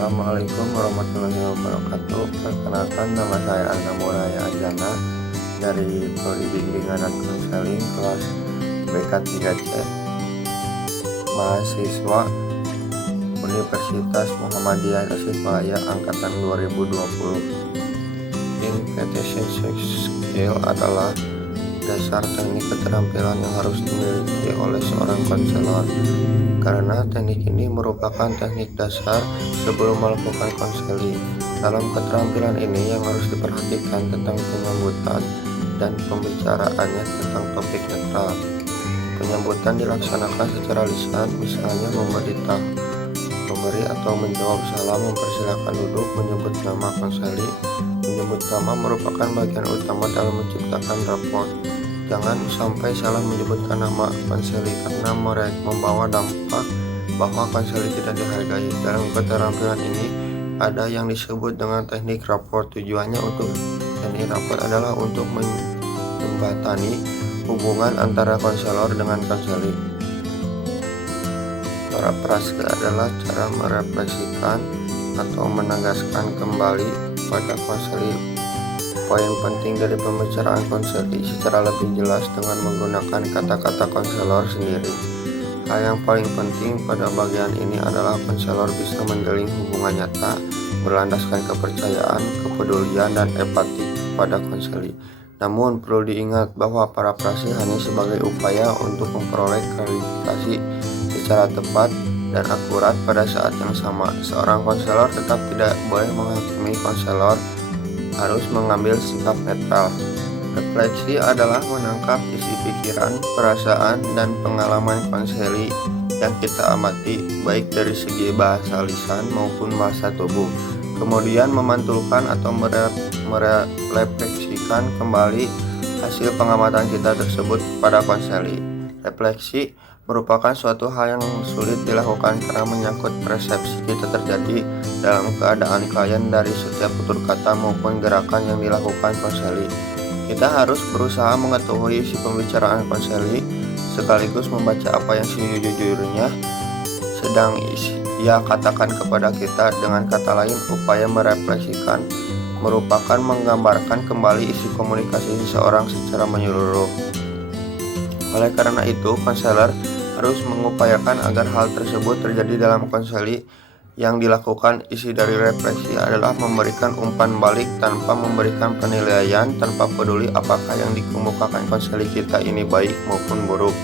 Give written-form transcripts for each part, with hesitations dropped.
Assalamualaikum warahmatullahi wabarakatuh. Perkenalkan, nama saya Angga Muraya Ajana dari Prodi Bimbingan dan Konseling kelas BK3C, mahasiswa Universitas Muhammadiyah Tasikmalaya angkatan 2020. Invitation skill adalah dasar teknik keterampilan yang harus dimiliki oleh seorang konselor, karena teknik ini merupakan teknik dasar sebelum melakukan konseling. Dalam keterampilan ini yang harus diperhatikan tentang penyambutan dan pembicaraannya tentang topik netral. Penyambutan dilaksanakan secara lisan, misalnya memberi atau menjawab salam, mempersilakan duduk, menyebut nama konseli. Menyebut nama merupakan bagian utama dalam menciptakan rapor. Jangan sampai salah menyebutkan nama konseli karena mereka membawa dampak bahwa konseli tidak dihargai. Dalam keterampilan ini ada yang disebut dengan teknik rapor. Tujuannya untuk teknik rapor adalah untuk menjembatani hubungan antara konselor dengan konseli. Parafrase adalah cara merefleksikan atau menegaskan kembali pada konseli poin penting dari pembicaraan konseli secara lebih jelas dengan menggunakan kata-kata konselor sendiri. Hal yang paling penting pada bagian ini adalah konselor bisa menjalin hubungan nyata berlandaskan kepercayaan, kepedulian, dan empati pada konseli. Namun perlu diingat bahwa parafrase hanya sebagai upaya untuk memperoleh klarifikasi secara tepat dan akurat pada saat yang sama. Seorang konselor tetap tidak boleh menghakimi konselor harus mengambil sikap netral. Refleksi adalah menangkap isi pikiran, perasaan, dan pengalaman konseli yang kita amati baik dari segi bahasa lisan maupun bahasa tubuh. Kemudian memantulkan atau merefleksikan kembali hasil pengamatan kita tersebut pada konseli. Refleksi merupakan suatu hal yang sulit dilakukan karena menyangkut persepsi kita terjadi dalam keadaan klien dari setiap tutur kata maupun gerakan yang dilakukan konseli. Kita harus berusaha mengetahui isi pembicaraan konseli sekaligus membaca apa yang sejujurnya sedang ia katakan kepada kita. Dengan kata lain, upaya merefleksikan merupakan menggambarkan kembali isi komunikasi seseorang secara menyeluruh. Oleh karena itu, konselor harus mengupayakan agar hal tersebut terjadi dalam konseli. Yang dilakukan isi dari refleksi adalah memberikan umpan balik tanpa memberikan penilaian, tanpa peduli apakah yang dikemukakan konseli kita ini baik maupun buruk.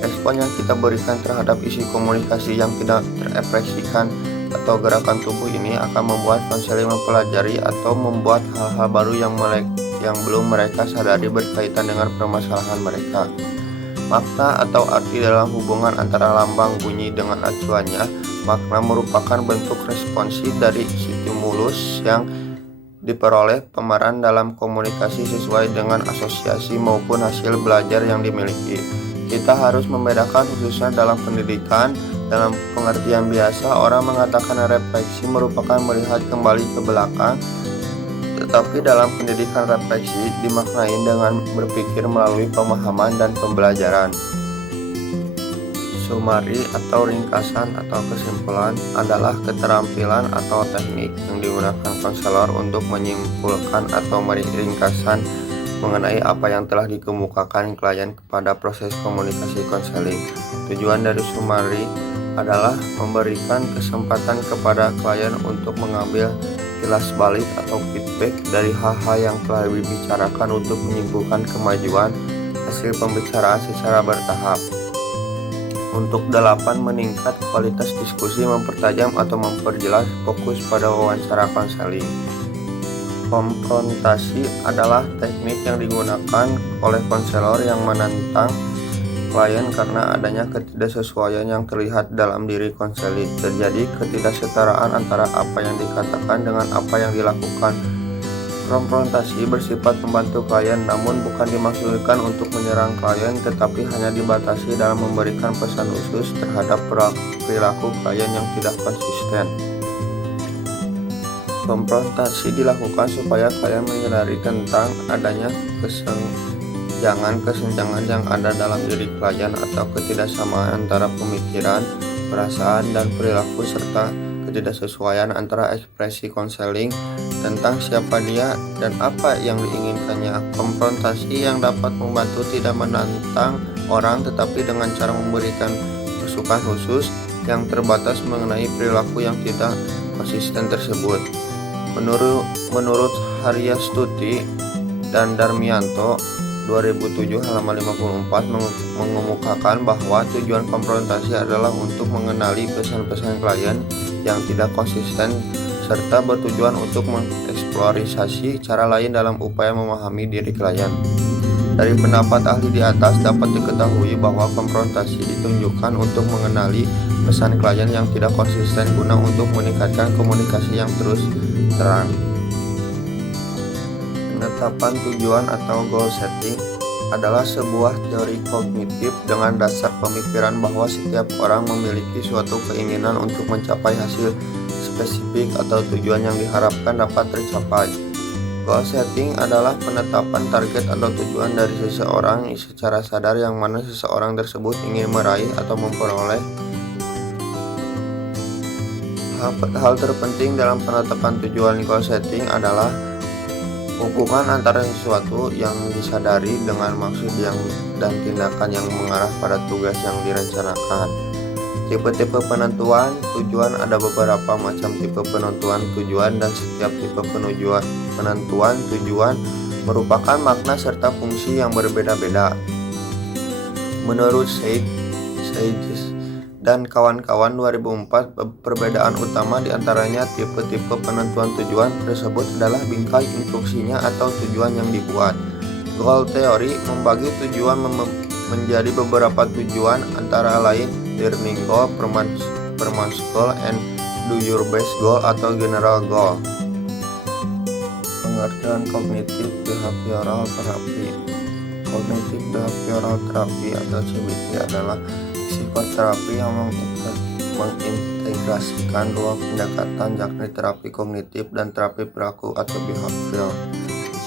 Respon yang kita berikan terhadap isi komunikasi yang tidak terekspresikan atau gerakan tubuh ini akan membuat konseli mempelajari atau membuat hal-hal baru yang belum mereka sadari berkaitan dengan permasalahan mereka. Makna atau arti dalam hubungan antara lambang bunyi dengan acuannya. Makna merupakan bentuk responsif dari stimulus yang diperoleh pemeran dalam komunikasi sesuai dengan asosiasi maupun hasil belajar yang dimiliki. Kita harus membedakan khususnya dalam pendidikan. Dalam pengertian biasa, orang mengatakan refleksi merupakan melihat kembali ke belakang. Tetapi dalam pendidikan, refleksi dimaknai dengan berpikir melalui pemahaman dan pembelajaran. Summary atau ringkasan atau kesimpulan adalah keterampilan atau teknik yang digunakan konselor untuk menyimpulkan atau meringkaskan mengenai apa yang telah dikemukakan klien kepada proses komunikasi konseling. Tujuan dari summary adalah memberikan kesempatan kepada klien untuk mengambil kilas balik atau feedback dari hal-hal yang telah dibicarakan untuk menyimpulkan kemajuan hasil pembicaraan secara bertahap. Untuk 8. Meningkat kualitas diskusi, mempertajam atau memperjelas fokus pada wawancara konseling. Konfrontasi adalah teknik yang digunakan oleh konselor yang menantang klien karena adanya ketidaksesuaian yang terlihat dalam diri konseli. Terjadi ketidaksetaraan antara apa yang dikatakan dengan apa yang dilakukan. Konfrontasi bersifat membantu klien, namun bukan dimaksudkan untuk menyerang klien, tetapi hanya dibatasi dalam memberikan pesan khusus terhadap perilaku klien yang tidak konsisten. Konfrontasi dilakukan supaya klien menyadari tentang adanya kesenjangan yang ada dalam diri klien atau ketidaksamaan antara pemikiran, perasaan, dan perilaku serta ketidaksesuaian antara ekspresi konseling tentang siapa dia dan apa yang diinginkannya. Konfrontasi yang dapat membantu tidak menantang orang, tetapi dengan cara memberikan masukan khusus yang terbatas mengenai perilaku yang tidak konsisten tersebut. Menurut Haryastuti dan Darmianto 2007 halaman 54 mengemukakan bahwa tujuan konfrontasi adalah untuk mengenali pesan-pesan klien yang tidak konsisten serta bertujuan untuk mengeksplorasi cara lain dalam upaya memahami diri klien. Dari pendapat ahli di atas dapat diketahui bahwa konfrontasi ditunjukkan untuk mengenali pesan klien yang tidak konsisten guna untuk meningkatkan komunikasi yang terus terang. Penetapan tujuan atau goal setting adalah sebuah teori kognitif dengan dasar pemikiran bahwa setiap orang memiliki suatu keinginan untuk mencapai hasil spesifik atau tujuan yang diharapkan dapat tercapai. Goal setting adalah penetapan target atau tujuan dari seseorang secara sadar yang mana seseorang tersebut ingin meraih atau memperoleh. Hal terpenting dalam penetapan tujuan goal setting adalah hubungan antara sesuatu yang disadari dengan maksud dan tindakan yang mengarah pada tugas yang direncanakan. Tipe-tipe penentuan tujuan ada beberapa macam tipe penentuan tujuan dan setiap tipe penentuan tujuan merupakan makna serta fungsi yang berbeda-beda. Menurut Seiges dan kawan-kawan 2004, perbedaan utama diantaranya tipe-tipe penentuan tujuan tersebut adalah bingkai instruksinya atau tujuan yang dibuat. Goal teori membagi tujuan menjadi beberapa tujuan antara lain learning goal, performance goal, and do your best goal atau general goal. Pengertian kognitif behavioral therapy. Kognitif behavioral therapy atau CBT adalah psikoterapi yang mengintegrasikan dua pendekatan, yakni terapi kognitif dan terapi perilaku atau behavior.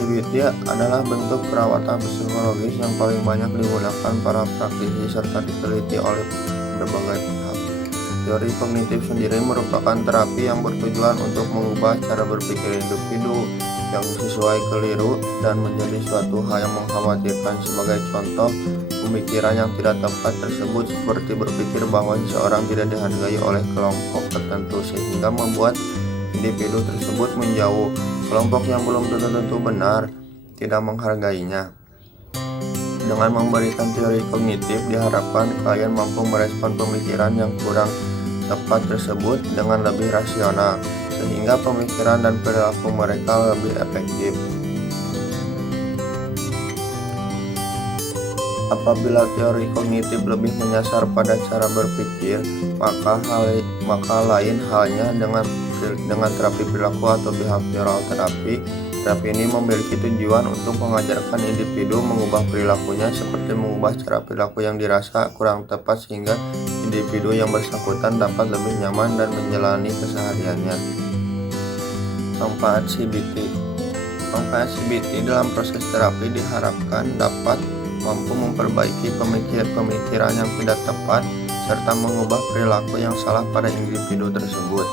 CBT adalah bentuk perawatan psikologis yang paling banyak digunakan para praktisi serta diteliti oleh berbagai pihak. Teori kognitif sendiri merupakan terapi yang bertujuan untuk mengubah cara berpikir individu yang sesuai keliru dan menjadi suatu hal yang mengkhawatirkan. Sebagai contoh, pemikiran yang tidak tepat tersebut seperti berpikir bahwa seseorang tidak dihargai oleh kelompok tertentu sehingga membuat individu tersebut menjauh. Kelompok yang belum tentu benar tidak menghargainya. Dengan memberikan teori kognitif, diharapkan klien mampu merespon pemikiran yang kurang tepat tersebut dengan lebih rasional, sehingga pemikiran dan perilaku mereka lebih efektif. Apabila teori kognitif lebih menyasar pada cara berpikir, maka lain halnya dengan terapi perilaku atau behavioral terapi. Terapi ini memiliki tujuan untuk mengajarkan individu mengubah perilakunya, seperti mengubah cara perilaku yang dirasa kurang tepat sehingga individu yang bersangkutan dapat lebih nyaman dan menjalani kesehariannya. Manfaat CBT. Manfaat CBT dalam proses terapi diharapkan dapat mampu memperbaiki pemikiran yang tidak tepat serta mengubah perilaku yang salah pada individu tersebut.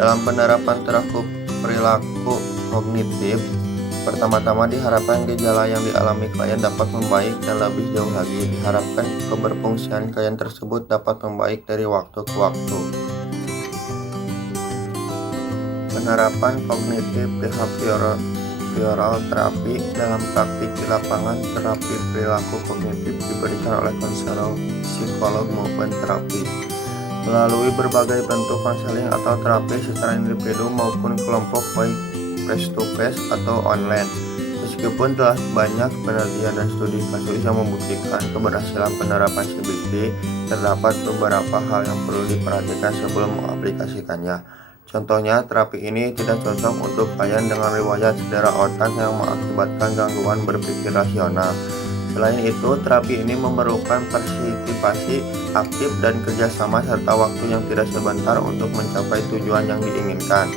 Dalam penerapan terapi perilaku kognitif, pertama-tama diharapkan gejala yang dialami klien dapat membaik dan lebih jauh lagi diharapkan keberfungsian klien tersebut dapat membaik dari waktu ke waktu. Penerapan kognitif behavioral terapi dalam praktik di lapangan. Terapi perilaku kognitif diberikan oleh konselor, psikolog maupun terapi melalui berbagai bentuk konseling atau terapi secara individu maupun kelompok, baik face to face atau online. Meskipun telah banyak penelitian dan studi kasus yang membuktikan keberhasilan penerapan CBT, terdapat beberapa hal yang perlu diperhatikan sebelum mengaplikasikannya. Contohnya, terapi ini tidak cocok untuk klien dengan riwayat cedera otak yang mengakibatkan gangguan berpikir rasional. Selain itu, terapi ini memerlukan partisipasi aktif dan kerjasama serta waktu yang tidak sebentar untuk mencapai tujuan yang diinginkan.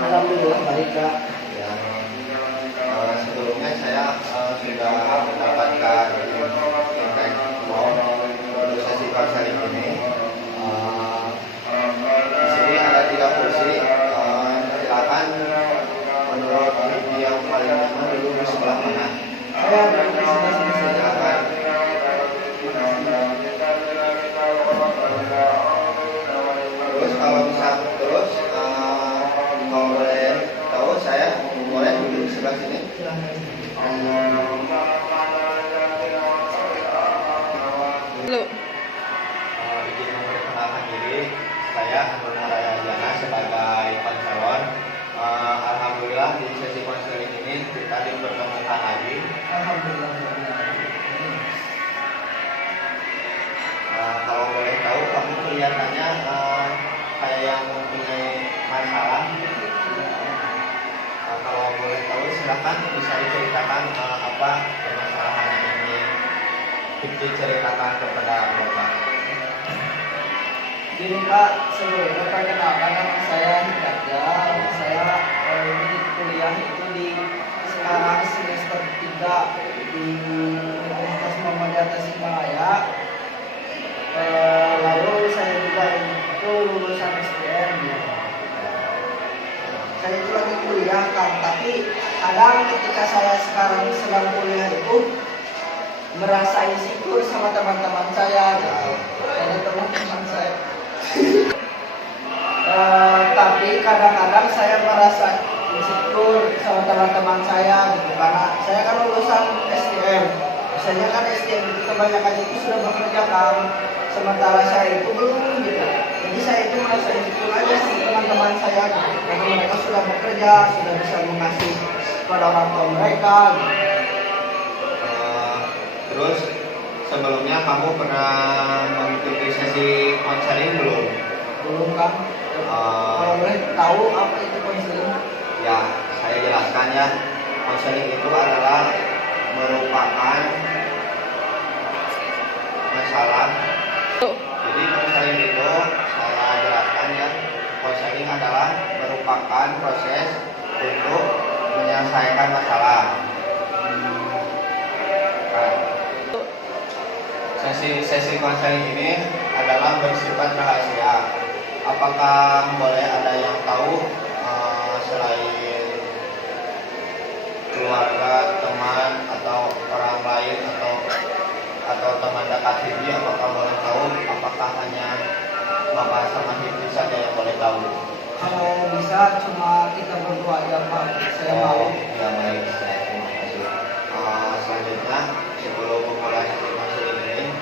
Alhamdulillah baik Kak. kalau bisa terus, kalau boleh tahu saya boleh duduk di sebelah sini. Halo. Izin memperkenalkan diri, saya Anwar Harayana sebagai konselor. Alhamdulillah di sesi konseling ini kita dipertemukan lagi. Alhamdulillah. Kalau boleh tahu, kamu kelihatannya kayak yang mempunyai masalah. Kalau boleh tahu, silakan bisa diceritakan apa permasalahan yang ingin diceritakan kepada Bapak. Jadi Pak, sebelumnya perkenalkan nama saya Hidayah. Saya di kuliah itu di sekarang semester 3 di Universitas Muhammadiyah Tasikmalaya. Lalu saya juga itu lulusan STM. Saya itu lagi kuliah kan, tapi kadang ketika saya sekarang sedang kuliah itu merasa insecure sama teman-teman saya gitu. Ada teman-teman saya. Tapi kadang-kadang saya merasa insecure sama teman-teman saya gitu, karena saya kan lulusan STM. Biasanya kan STM itu kebanyakan itu sudah bekerja kan, sementara saya itu belum gitu. Jadi saya itu merasa insecure aja sama teman-teman saya gitu, karena mereka sudah bekerja, sudah bisa mengasih kepada orang tua mereka gitu. Terus sebelumnya kamu pernah mengikuti sesi konseling belum? Belum kan? Kalau boleh tahu apa itu konseling? Ya, saya jelaskan ya. Konseling itu adalah merupakan masalah. Jadi konseling itu saya jelaskan ya. Konseling adalah merupakan proses untuk menyelesaikan masalah. Sesi konseling ini adalah bersifat rahasia. Apakah boleh ada yang tahu selain keluarga, teman, atau orang lain atau teman dekat Hidi? Apakah boleh tahu? Apakah hanya Bapak sama Hidi saja yang boleh tahu? Kalau bisa cuma kita berdua aja Pak, saya mau. Ya baik, terima kasih. Selanjutnya sebelum memulai sesi konseling ini,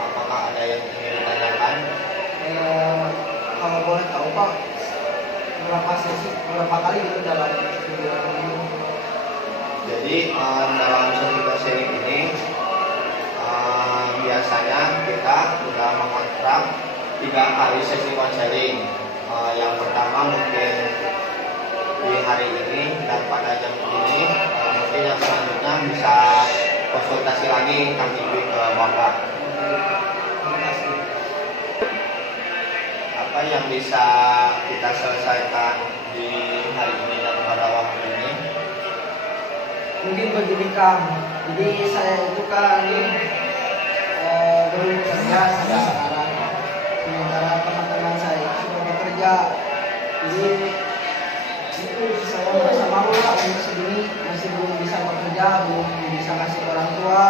apakah ada yang ingin ditanyakan? Kalau boleh tahu Pak, berapa kali gitu dalam kegiatan ini? Jadi dalam sesi konseling ini biasanya kita sudah mengontrak 3 kali sesi konseling. Yang pertama mungkin di hari ini dan pada jam ini, mungkin yang selanjutnya bisa konsultasi lagi kami ke Bapak. Terima kasih. Apa yang bisa kita selesaikan di hari ini dan pada waktu ini? Mungkin begini Kang, jadi saya itu kan belum bekerja sampai sekarang, sementara teman-teman saya itu sudah bekerja. Jadi itu saya merasa malu lah untuk segini masih belum bisa bekerja, belum bisa ngasih orang tua.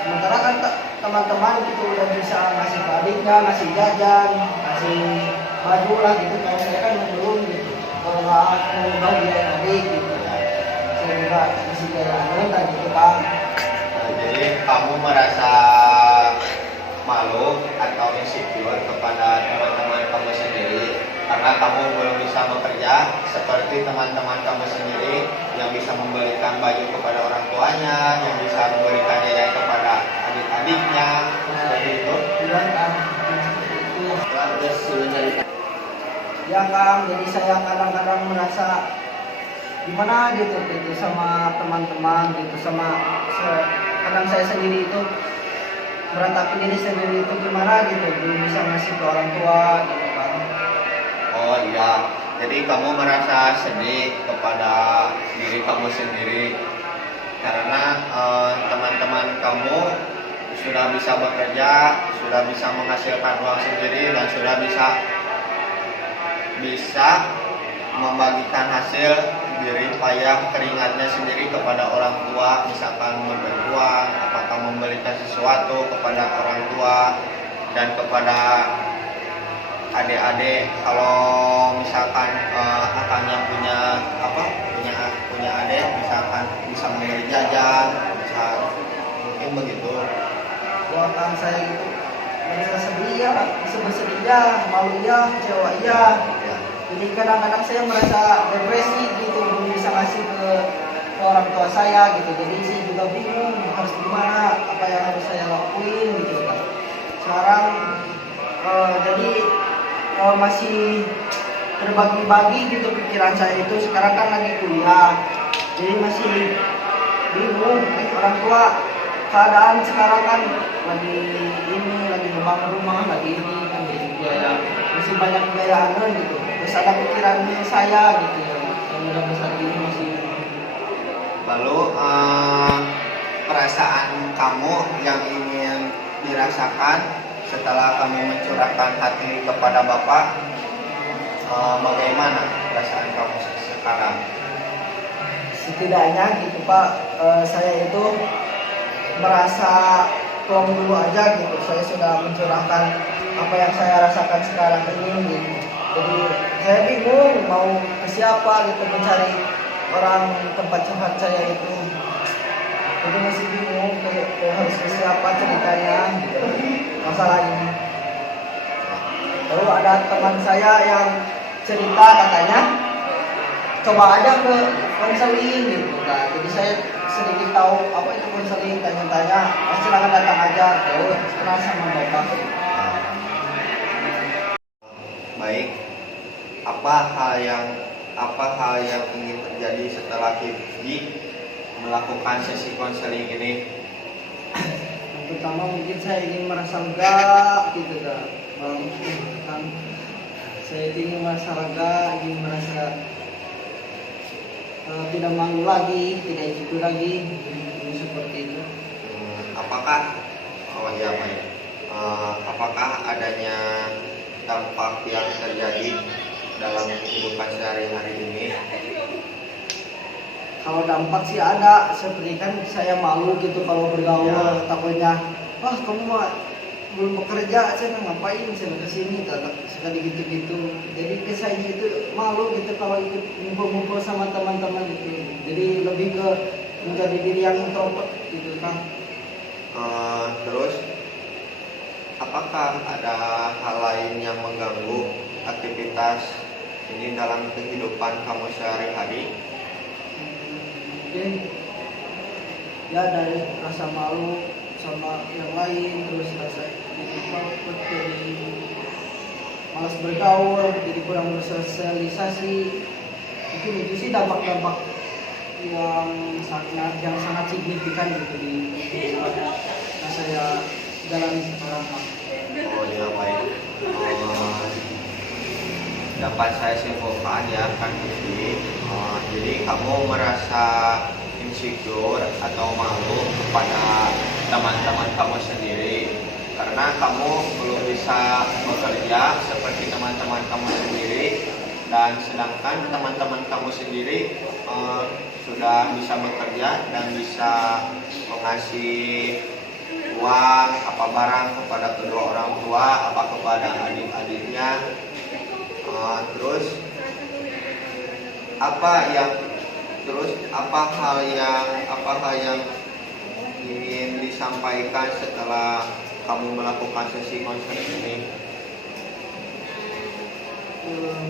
Sementara kan teman-teman itu udah bisa ngasih ke adiknya, ngasih jajan, ngasih baju lah gitu. Kalau saya kan belum gitu, kalau nggak biaya adik gitu. Saya juga masih kayak anggota gitu Kang. Jadi kamu merasa malu atau insecure kepada teman-teman kamu sendiri karena kamu belum bisa bekerja seperti teman-teman kamu sendiri yang bisa memberikan baju kepada orang tuanya, yang bisa memberikan jajan kepada adik-adiknya, seperti itu. Iya Kang, ya Kang, jadi saya kadang-kadang merasa gimana gitu sama teman-teman gitu, kadang saya sendiri itu meratapi diri sendiri itu gimana gitu, belum bisa ngasih ke orang tua gitu kan. Oh iya, jadi kamu merasa sedih kepada diri kamu sendiri karena teman-teman kamu sudah bisa bekerja, sudah bisa menghasilkan uang sendiri, dan sudah bisa membagikan hasil jerih payah keringatnya sendiri kepada orang tua, misalkan memberi uang, apakah memberikan sesuatu kepada orang tua dan kepada adik-adik kalau misalkan akannya punya punya adik misalkan bisa membeli jajan, bisa mungkin begitu. Buatan saya gitu merasa sedih ya, sedih ya, malu ya, kecewa ya. Ya. Jadi kadang-kadang saya merasa depresi gitu, belum bisa ngasih ke orang tua saya gitu. Jadi saya juga bingung harus gimana, apa yang harus saya lakuin gitu kan. Sekarang jadi masih terbagi-bagi gitu pikiran saya itu. Sekarang kan lagi kuliah, jadi masih bingung. Orang tua keadaan sekarang kan lagi membangun rumah, lagi ini kan jadi biaya, masih banyak biaya gitu. Terus ada pikirannya saya gitu ya, yang udah besar ini masih. Lalu perasaan kamu yang ingin dirasakan setelah kamu mencurahkan hati kepada Bapak, bagaimana perasaan kamu sekarang? Setidaknya gitu Pak, saya itu merasa plong dulu aja gitu. Saya sudah mencurahkan apa yang saya rasakan sekarang ini gitu. Jadi saya bingung mau ke siapa gitu, mencari orang tempat curhat saya itu. Jadi masih bingung harus ke siapa ceritanya gitu, masalah ini. Lalu ada teman saya yang cerita katanya coba aja ke konseling gitu. Nah, jadi saya sedikit tahu apa itu konseling, tanya-tanya, silakan datang aja, kenal sama Bapak. Baik, apa hal yang ingin terjadi setelah Kifji melakukan sesi konseling ini? Yang pertama mungkin saya ingin merasa lega gitu kan. Saya ingin merasa lega, ingin merasa tidak malu lagi, tidak itu lagi, seperti itu. Apakah baik. Apakah adanya dampak yang terjadi dalam kehidupan sehari-hari ini? Kalau dampak sih ada, seperti kan saya malu gitu kalau bergaul, Ya. takutnya, wah kamu mah belum bekerja, saya ngapain, saya kesini, sekali gitu-gitu. Jadi ke saya itu malu gitu kalau ikut ngumpul-ngumpul sama teman-teman gitu. Jadi lebih ke menjadi diri yang introvert gitu kan. Terus, apakah ada hal lain yang mengganggu aktivitas ini dalam kehidupan kamu sehari-hari? Mungkin ya dari rasa malu sama yang lain, terus rasa jadi malas bergaul, jadi kurang bersosialisasi. Mungkin itu sih dampak-dampak yang sangat signifikan gitu di kehidupan yang saya jalani sekarang. Oh ya baik. Dapat saya simpulkan ya Kang Kiki. Jadi kamu merasa insecure atau malu kepada teman-teman kamu sendiri karena kamu belum bisa bekerja seperti teman-teman kamu sendiri, dan sedangkan teman-teman kamu sendiri sudah bisa bekerja dan bisa mengasih uang apa barang kepada kedua orang tua apa kepada adik-adiknya. Terus apa hal yang ingin disampaikan setelah kamu melakukan sesi konseling ini?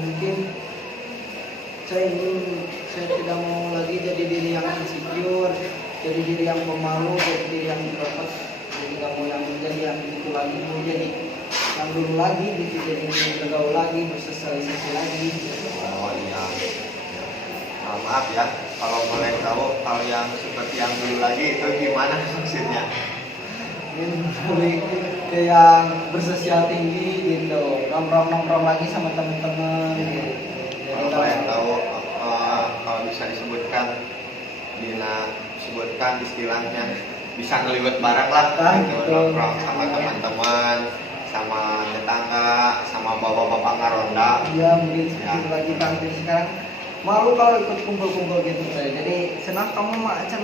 Mungkin saya tidak mau lagi jadi diri yang insecure, jadi diri yang pemalu, jadi diri yang introvert. Jadi tidak mau yang menjadi yang itu lagi, mau jadi yang dulu lagi gitu, jadi bergaul lagi, bersosialisasi lagi. Oh iya. Maaf ya, kalau boleh tahu hal yang seperti yang dulu lagi itu gimana maksudnya? Lebih ke yang bersosial tinggi gitu, nongkrong lagi sama teman-teman gitu. Kalau boleh tahu kalau bisa disebutkan istilahnya bisa ngeliwet barang lah gitu, nongkrong sama teman-teman, sama tetangga, sama bapak-bapak ngaronda. Iya mungkin seperti lagi tampil sekarang malu kalau ikut kumpul-kumpul gitu. Jadi senang kamu macam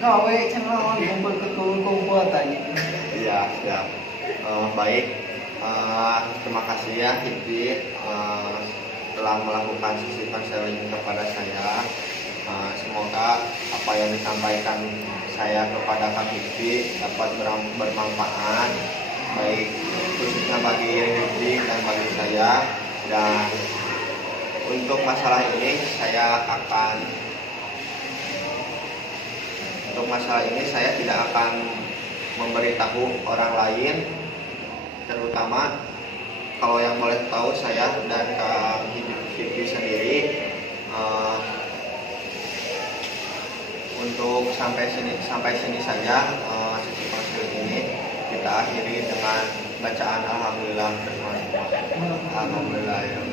gawe channel kumpul tanya. Iya, ya. Baik. Terima kasih ya Hikbi telah melakukan sesi konseling kepada saya. Semoga apa yang disampaikan saya kepada Kang Hikbi dapat bermanfaat baik khususnya bagi Hikbi dan bagi saya. Dan untuk masalah ini saya tidak akan memberitahu orang lain, terutama kalau yang boleh tahu saya dan Kang Hikbi sendiri. Untuk sampai sini saja sesi konseling ini kita akhiri dengan bacaan alhamdulillah. Alhamdulillah ya.